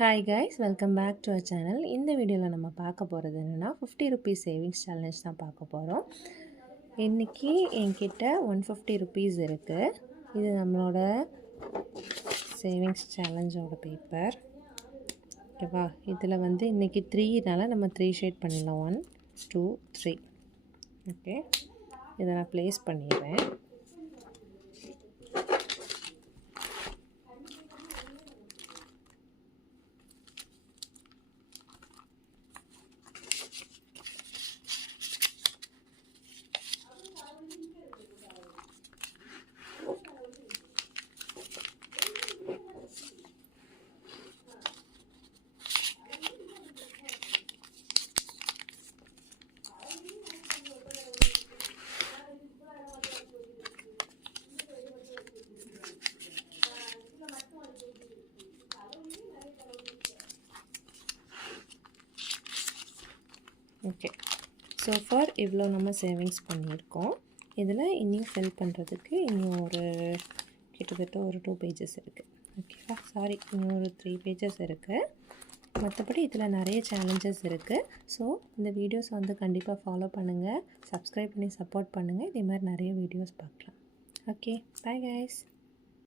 Hi guys, welcome back to our channel. இந்த வீடியோவில் நம்ம பார்க்க போகிறது என்னென்னா 50 rupees சேவிங்ஸ் சேலஞ்ச் தான் பார்க்க போகிறோம். இன்றைக்கி என்கிட்ட 150 rupees இருக்குது. இது நம்மளோட சேவிங்ஸ் சேலஞ்சோட பேப்பர். ஓகேவா, இதில் வந்து இன்றைக்கி 3னால நம்ம 3 ஷேட் பண்ணிடலாம். 1 2 3. ஓகே, இதை நான் ப்ளேஸ் பண்ணிடுறேன். ஓகே, ஸோ ஃபார் இவ்வளோ நம்ம சேவிங்ஸ் பண்ணியிருக்கோம். இதில் இன்னும் ஃபில் பண்ணுறதுக்கு இன்னும் ஒரு கிட்டத்தட்ட ஒரு 2 pages இருக்குது. ஓகேவா, சாரி, இன்னும் ஒரு 3 pages இருக்குது. மற்றபடி இதில் நிறைய சேலஞ்சஸ் இருக்குது. ஸோ இந்த வீடியோஸ் வந்து கண்டிப்பாக ஃபாலோ பண்ணுங்கள், சப்ஸ்கிரைப் பண்ணி சப்போர்ட் பண்ணுங்கள். இதே மாதிரி நிறைய வீடியோஸ் பார்க்கலாம். Okay, bye guys.